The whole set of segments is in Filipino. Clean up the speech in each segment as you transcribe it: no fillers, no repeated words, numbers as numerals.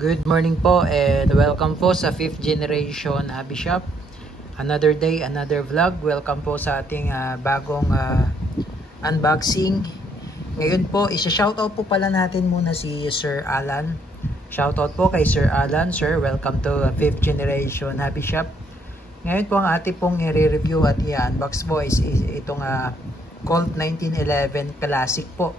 Good morning po and welcome po sa 5th generation hobby shop. Another day, another vlog. Welcome po sa ating bagong unboxing. Ngayon po, isa-shoutout po pala natin muna si Sir Alan. Shoutout po kay Sir Alan. Sir, welcome to 5th generation hobby shop. Ngayon po ang ating pong i-review at i-unbox po is itong Colt 1911 Classic po.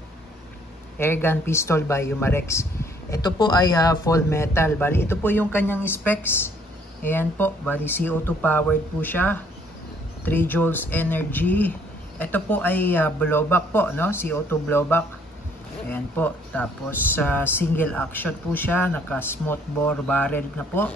Airgun pistol by Umarex. Ito po ay full metal. Bali, ito po yung kanyang specs. Ayan po. Bali, CO2 powered po siya. 3 joules energy. Ito po ay blowback po, no? CO2 blowback. Ayan po. Tapos, single action po siya. Naka-smooth bore barrel na po.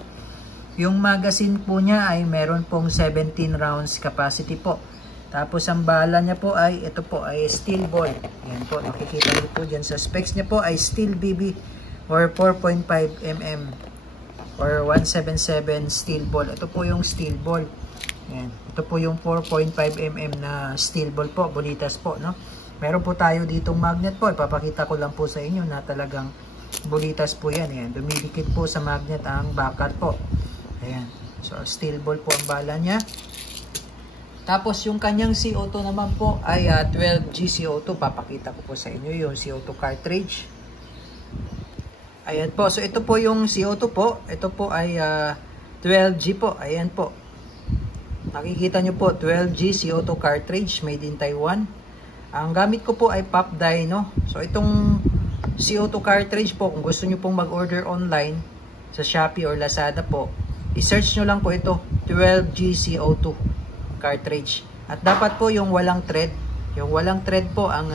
Yung magazine po niya ay meron pong 17 rounds capacity po. Tapos, ang bala niya po ay, ito po ay steel ball. Ayan po. Nakikita niyo po dyan sa specs niya po ay steel BB. Or 4.5 mm or 177 steel ball. Ito po yung steel ball. Ayan. Ito po yung 4.5 mm na steel ball po. Bulitas po, no? Meron po tayo ditong magnet po. Ipapakita ko lang po sa inyo na talagang bulitas po yan. Ayan. Dumidikit po sa magnet ang bakal po. Ayan. So, steel ball po ang bala niya. Tapos, yung kanyang CO2 naman po ay 12G CO2. Papakita ko po sa inyo yung CO2 cartridge. Ayan po. So, ito po yung CO2 po. Ito po ay 12G po. Ayan po. Nakikita nyo po, 12G CO2 cartridge made in Taiwan. Ang gamit ko po ay Pop Dyno. So, itong CO2 cartridge po, kung gusto nyo pong mag-order online sa Shopee or Lazada po, i-search nyo lang po ito, 12G CO2 cartridge. At dapat po yung walang thread. Yung walang thread po ang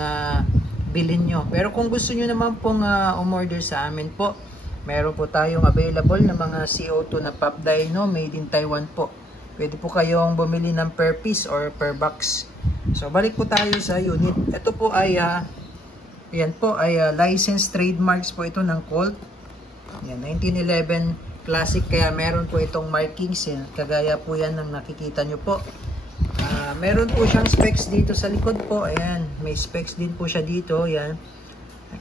bilhin nyo. Pero kung gusto nyo naman pong umorder sa amin po, meron po tayong available na mga CO2 na Pop Dyno made in Taiwan po. Pwede po kayong bumili ng per piece or per box. So, balik po tayo sa unit. Ito po ay yan po ay licensed trademarks po ito ng Colt. Yan, 1911 Classic, kaya meron po itong markings. Yan, kagaya po yan ng nakikita nyo po. Meron po siyang specs dito sa likod po. Ayan, may specs din po siya dito. Ayan.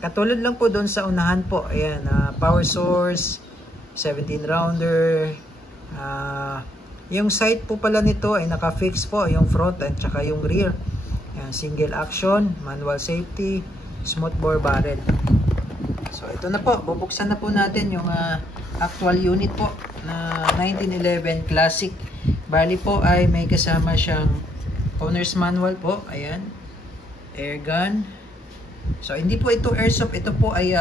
Katulad lang po doon sa unahan po. Ayan, power source, 17 rounder. Yung sight po pala nito ay naka-fix po. Yung front at saka yung rear. Ayan, single action, manual safety, smooth bore barrel. So, ito na po. Bubuksan na po natin yung actual unit po na 1911 Classic. Bali po ay may kasama siyang owner's manual po. Ayan. Airgun. So, hindi po ito airsoft. Ito po ay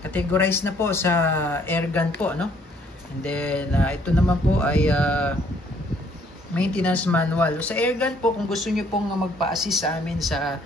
categorized na po sa airgun po, no? And then, ito naman po ay maintenance manual. Sa airgun po, kung gusto nyo pong magpa-assist sa amin sa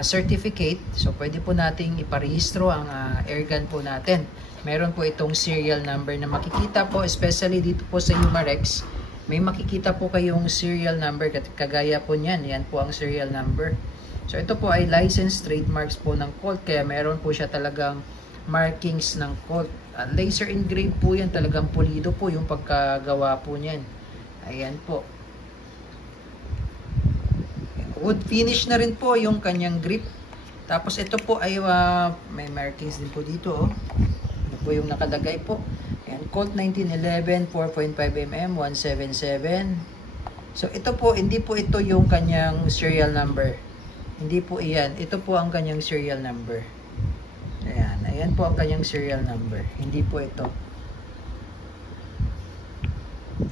certificate, so pwede po nating iparehistro ang airgun po natin. Meron po itong serial number na makikita po, especially dito po sa Umarex. May makikita po kayong serial number, kagaya po niyan. Yan po ang serial number. So, ito po ay licensed trademarks po ng Colt, kaya meron po siya talagang markings ng Colt. Laser engraved po yan, talagang pulido po yung pagkagawa po niyan. Ayan po. Wood finish na rin po yung kanyang grip. Tapos ito po ay may markings din po dito. Oh. Ito po yung nakalagay po. Ayan, Colt 1911, 4.5 mm, 177. So ito po, hindi po ito yung kanyang serial number. Hindi po iyan. Ito po ang kanyang serial number. Ayan, ayan po ang kanyang serial number. Hindi po ito.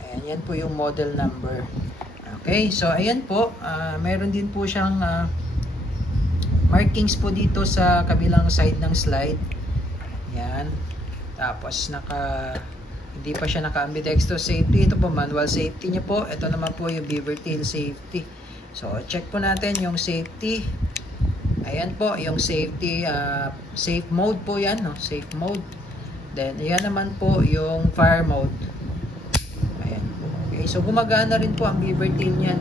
Ayan, yan po yung model number. Okay, so ayan po, meron din po siyang markings po dito sa kabilang side ng slide. Ayan. Tapos hindi pa siya naka-ambidextrous safety. Ito po manual safety niya po. Ito naman po yung beaver tail safety. So check po natin yung safety. Ayan po yung safety, safe mode po yan, no? Safe mode. Then ayan naman po yung fire mode. Ayan. Okay, so gumagana rin po ang beaver tail niyan.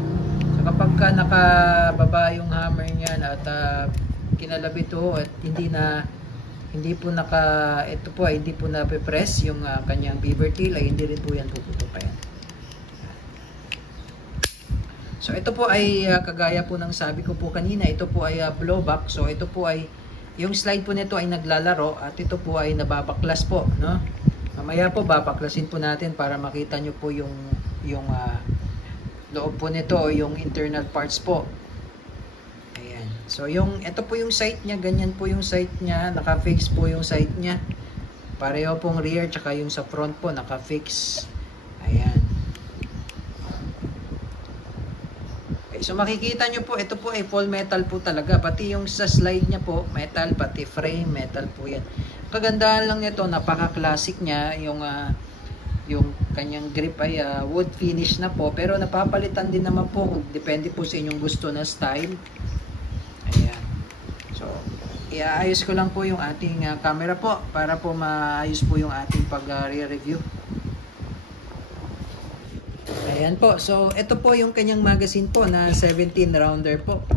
So kapag ka nakababa yung hammer niyan at kinalabi ito at hindi po na-press yung kanyang beaver tail, ay hindi rin po yan puputukan. So ito po ay kagaya po ng sabi ko po kanina, ito po ay blowback. So ito po ay yung slide po nito ay naglalaro at ito po ay nababaklas po, no? Mamaya po babaklasin po natin para makita nyo po yung loob po nito o yung internal parts po. Ayan. So ito po yung sight niya, ganyan po yung sight niya, naka-fix po yung sight niya. Pareho pong rear tsaka yung sa front po naka-fix. Ayan. Okay, so makikita nyo po, ito po ay full metal po talaga. Pati yung sa slide niya po, metal, pati frame, metal po yan. Kagandahan lang nito, napaka-classic niya. Yung kanyang grip ay wood finish na po. Pero napapalitan din naman po, depende po sa inyong gusto na style. Ayan. So, iaayos ko lang po yung ating camera po para po maayos po yung ating pag-review. Ayan po. So, ito po yung kanyang magazine po na 17 rounder po.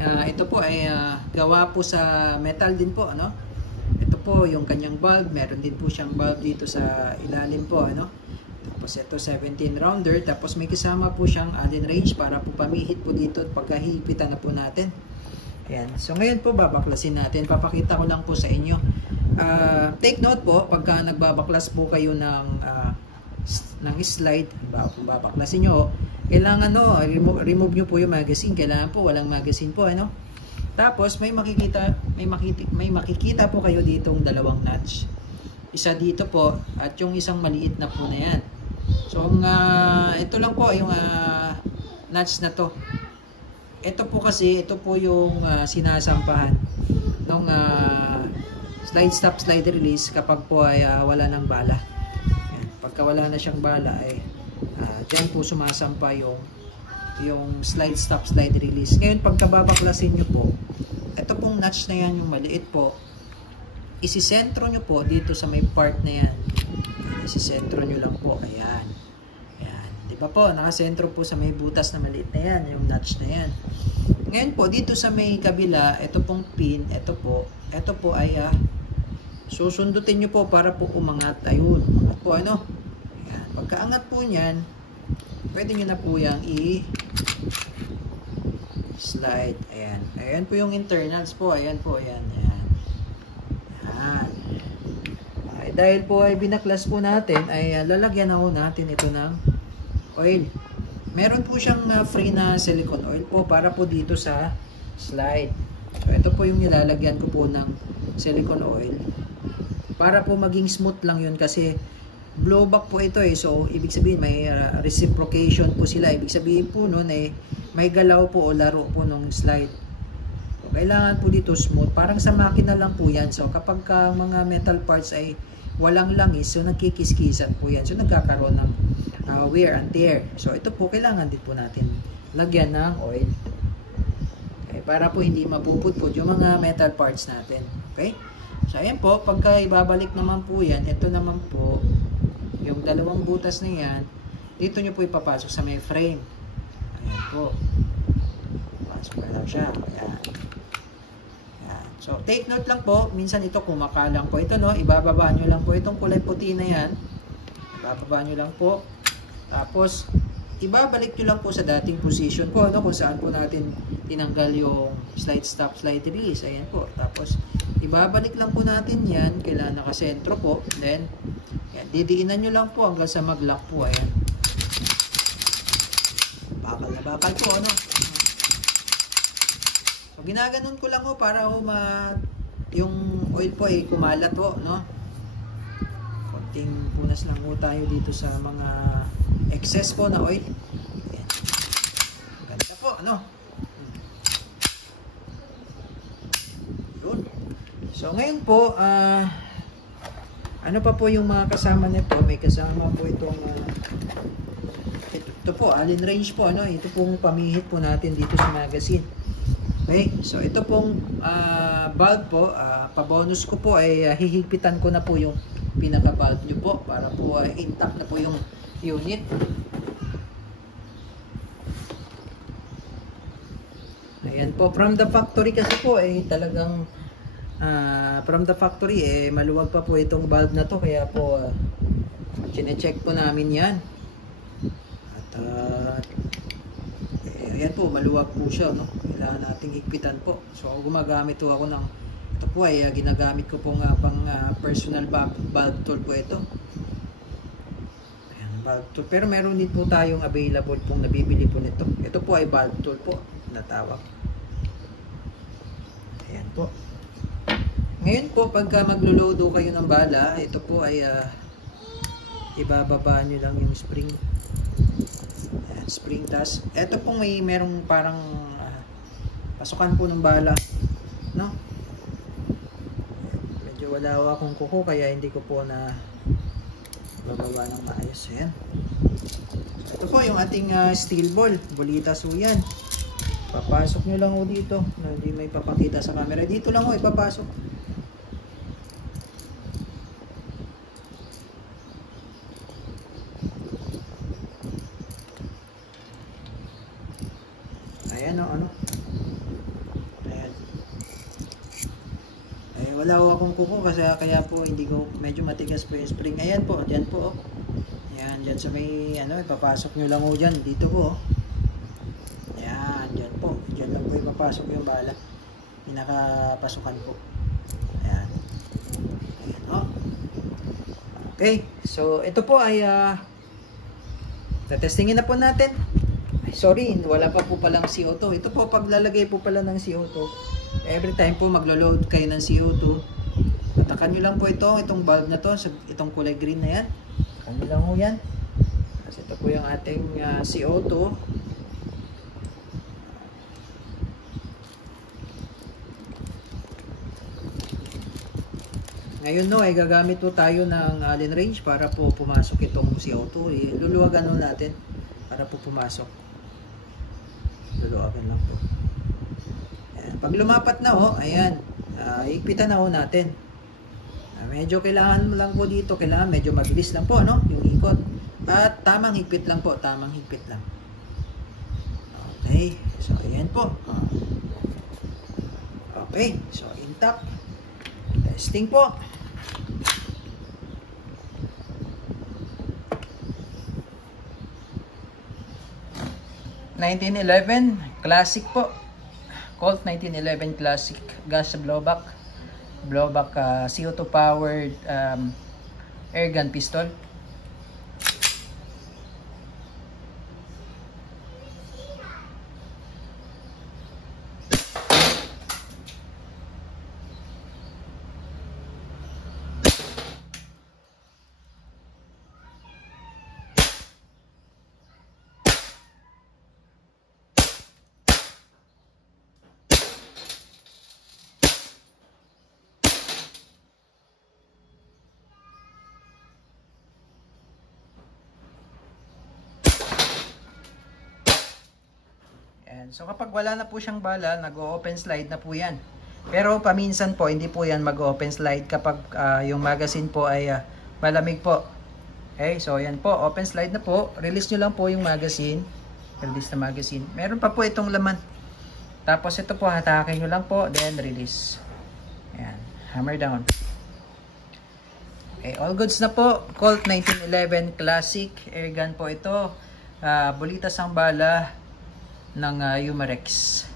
Ito po ay gawa po sa metal din po, ano? Ito po yung kanyang bulb. Meron din po siyang bulb dito sa ilalim po, ano? Tapos ito 17 rounder. Tapos may kasama po siyang Allen wrench para po pamihit po dito pagkahihipitan na po natin. Ayan. So, ngayon po babaklasin natin. Papakita ko lang po sa inyo. Take note po, pagka nagbabaklas po kayo ng slide, kung babaklasin nyo, kailangan remove nyo po yung magazine. Kailangan po walang magazine po, ano? Tapos may makikita po kayo ditong dalawang notch. Isa dito po at yung isang maliit na po na yan. So ito lang po yung notch na to. Ito po kasi, ito po yung sinasampahan ng slide stop, slide release kapag po ay wala ng bala. Pagka wala na siyang bala ay dyan po sumasampa yung slide stop, slide release. Ngayon pagka babaklasin nyo po, ito pong notch na yan, yung maliit po, isisentro nyo po dito sa may part na yan. Isisentro nyo lang po. Ayan. Ayan. Diba po, nakasentro po sa may butas na maliit na yan, yung notch na yan. Ngayon po, dito sa may kabila, ito pong pin, ito po ay susundutin nyo po para po umangat. Ayun. Umangat po, ano? Ayan. Pagkaangat po nyan, pwede nyo na po yung slide. Ayan. Ayan po yung internals po. Ayan po. Ayan. Ayan. Ayan. Okay, dahil po ay binaklas po natin, ay lalagyan na po natin ito ng oil. Meron po siyang free na silicone oil po para po dito sa slide. So, ito po yung nilalagyan ko po ng silicone oil. Para po maging smooth lang yun kasi blowback po ito eh. So, ibig sabihin may reciprocation po sila. Ibig sabihin po nun eh, may galaw po o laro po nung slide. So, kailangan po dito smooth. Parang sa makina lang po yan. So, kapag mga metal parts ay walang langis, so nagkikiskisan po yan. So, nagkakaroon ng wear and tear. So, ito po, kailangan din po natin lagyan ng oil. Okay, para po hindi mapupudpud yung mga metal parts natin. Okay? So, ayan po, pagka ibabalik naman po yan, ito naman po, yung dalawang butas na yan, dito nyo po ipapasok sa may frame. Ayan po. Pasok na lang siya. Ayan. Ayan. So, take note lang po, minsan ito kumakalang po. Ito, no, ibababa nyo lang po itong kulay puti na yan. Ibababa nyo lang po. Tapos, ibabalik nyo lang po sa dating position po, no, kung saan po natin tinanggal yung slide stop, slide release. Ayan po. Tapos, ibabalik lang po natin yan. Kailangan nakasentro po. Then, yan, didiinan nyo lang po hanggang sa mag-lock po. Ayan. Bakal na bakal po, ano. So, ginaganon ko lang po para yung oil po ay kumalat po, no. Konting punas lang po tayo dito sa mga excess po na oil. Ayan. Ganda po, ano. Yun. So, ngayon po, ano pa po yung mga kasama nito? May kasama po itong ito po, Allen wrench po, ano? Ito pong pamihit po natin dito sa magazine. Okay? So, ito pong bulb po, pa-bonus ko po ay hihigpitan ko na po yung pinaka-bulb nyo po para po intact na po yung unit. Ayan po, from the factory kasi po talagang from the factory maluwag pa po itong bulb na to, kaya po chine-check po namin yan. At ayan po, maluwag po siya, no? Kailangan nating higpitan po. So gumagamit po ako ng Ito po ay ginagamit ko pong pang personal valve tool po ito. Ayan, valve tool. Pero meron din po tayong available pong nabibili po nito. Ito po ay valve tool po na tawag. Ayan po. Ngayon po, pagka magluludo kayo ng bala, ito po ay ibababa nyo lang yung spring. Ayan, spring tas. Ito po merong parang pasukan po ng bala, no? Medyo wala akong kuko kaya hindi ko po na bababa ng maayos. Ayan. Ito po yung ating steel ball. Bulitas po yan. Papasok nyo lang o dito. Hindi may papakita sa camera. Dito lang o ipapasok. Ayan o, ano. Ayan. Eh, wala ko akong kuko kasi kaya po hindi ko, medyo matigas po yung spring. Ayan po, dyan po. Ayan, dyan sa may, ipapasok nyo lang o dyan. Dito po. Ayan, dyan po. Dyan lang po ipapasok yung bala. Pinakapasukan po. Ayan. Ayan o. Okay, so ito po ay testingin na po natin. Sorry, wala pa po palang CO2. Ito po, paglalagay po pala ng CO2, every time po maglo-load kayo ng CO2, tatakan nyo lang po itong valve na to, itong kulay green na yan. Tatakan nyo lang po yan. Kasi ito po yung ating CO2. Ngayon no, ay gagamit po tayo ng Allen wrench para po pumasok itong CO2. Luluwagan no natin para po pumasok. Luluwagan lang po. Ayan. Pag lumapat na ho, ayan, higpitan na ho natin. Medyo kailangan lang po dito, kailangan medyo mabilis lang po, no? Yung ikot. At tamang higpit lang po, tamang higpit lang. Okay, so ayan po. Okay, so intact. Testing po. (1911) Classic po. Colt 1911 Classic gas blowback. Blowback CO2 powered air gun pistol. So kapag wala na po siyang bala, nag-open slide na po yan. Pero paminsan po, hindi po yan mag-open slide kapag yung magazine po ay malamig po. Okay, so yan po, open slide na po. Release nyo lang po yung magazine. Release na magazine. Meron pa po itong laman. Tapos ito po, hatakin nyo lang po, then release. Ayan, hammer down. Okay, all goods na po. Colt 1911 Classic airgun po ito. Bulitas ang bala ng Umarex.